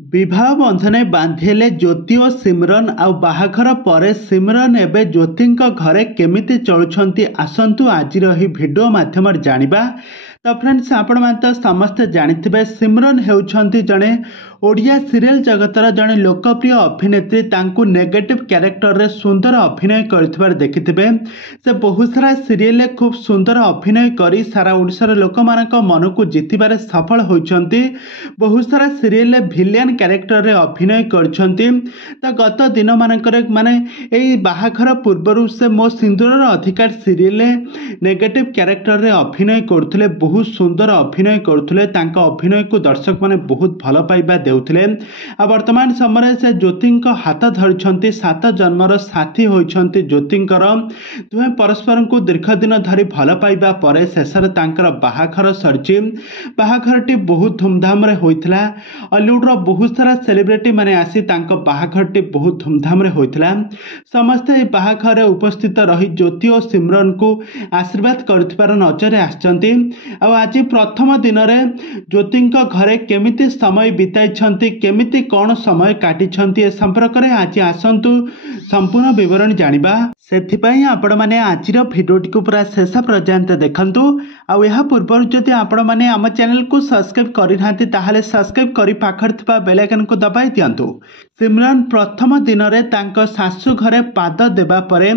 विवाह बंधन बांधिले ज्योति और सिमरन आउ बाहाघर पर सिमरन एवं ज्योति घरे केमिति चलुछंती आसंतु आज भिडियो माध्यम जानिबा। तो फ्रेंड्स आपण मैंने तो समस्ते जानिथिबे सिमरन हेउछंती जड़े ओडिया सीरियल जगतर जड़े लोकप्रिय अभिनेत्री तांकु नेगेटिव कैरेक्टर रे सुंदर अभिनय करथिबार देखिथिबे। से बहुत सारा सीरियल खूब सुंदर अभिनय करी सारा ओडिशार लोक मानक मन को जितिबारे सफल होइछंती। बहुत सारा सीरियल विलेन कैरेक्टर रे अभिनय करछंती। तो गत दिन मानकर माने एई बाहाघर पूर्वरु से मो सिंदूरर अधिकार सीरियल नेगेटिव कैरेक्टर रे अभिनय करथुले। बहुत सुंदर अभिनय करथुले। तांका अभिनय को दर्शक माने बहुत भल पाइबा देउथिले। आ वर्तमान समय से ज्योतिंक हाथ धरिछंती। 7 जन्मर साथी होइछंती ज्योतिंकर। दुहे परस्पर को दीर्घ दिन धरी भल पाइबा परे शेषरे तांकर बाहाघर सरची। बाहाघरटी बहुत धूमधाम रे होइथिला। हॉलीवुड रो बहुत सारा सेलिब्रिटी माने आसी तांको बाहाघरटी बहुत धूमधाम रे होइथिला। समस्त बाहाघर उपस्थित रही ज्योति और सिमरन को आशीर्वाद करथिबार नजर आछंती। आ आज प्रथम दिन रे ज्योतिंक घरे केमिति समय बिताइछंती, केमिति कौन समय काटिछंती ए संपर्क रे आज आसंतु संपूर्ण विवरण जानिबा। सेथिपाई आपण माने आजिर भिडियोटी को पूरा शेष पर्यंत देखंतु। आउ यह पूर्व जदि आपण माने आम चैनल को सब्सक्राइब करि नांती ताहाले सब्सक्राइब करि पाखर थिबा बेल आइकन को दबाई दियंतु। सिमरन प्रथम दिन रे तांको सासु घरे पाद देबा परे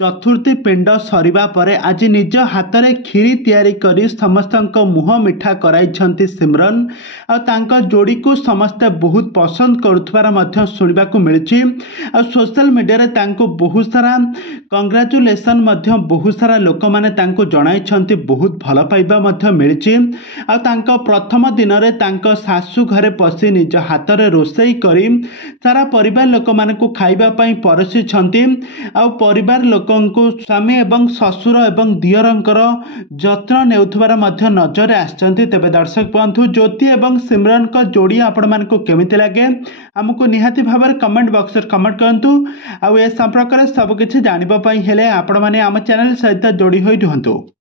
चतुर्थी पिंड सरिबा परे आज निज हाथ रे खीरी तैयारी करी समस्त मुह मिठा कराइछंती सिमरन। आ तांको जोड़ी को समस्त बहुत पसंद करुथबार मध्य सुनिबा को मिलछि। आ सोशल मीडिया रे तांको बहुत सारा कंग्रेचुलेशन मध्य बहुत सारा लोक माने तांको जणाइछंती। बहुत भल पाइबा मध्य मिलछि। आ तांको प्रथम दिन रे तांको सासु घरे पसी निज हाथ रे रोसई करी सारा परिवार लोक माने को खाइबा पई परसी छंती। आ परिवार लोकन को स्वामी एवं ससुर एवं दियरंकर जत्न नेउथबार मध्य नजर आछंती। तबे दर्शक बंधु ज्योति एवं सिमरन का जोड़ी आपण मान को केमिति लागे हमको निहाती भाबर कमेंट बॉक्स रे कमेंट करंतु। आ ए संपर्क रे सब किछि जानिबा पई हेले आपण माने आम चैनल सहित जोड़ी होई रहंतु।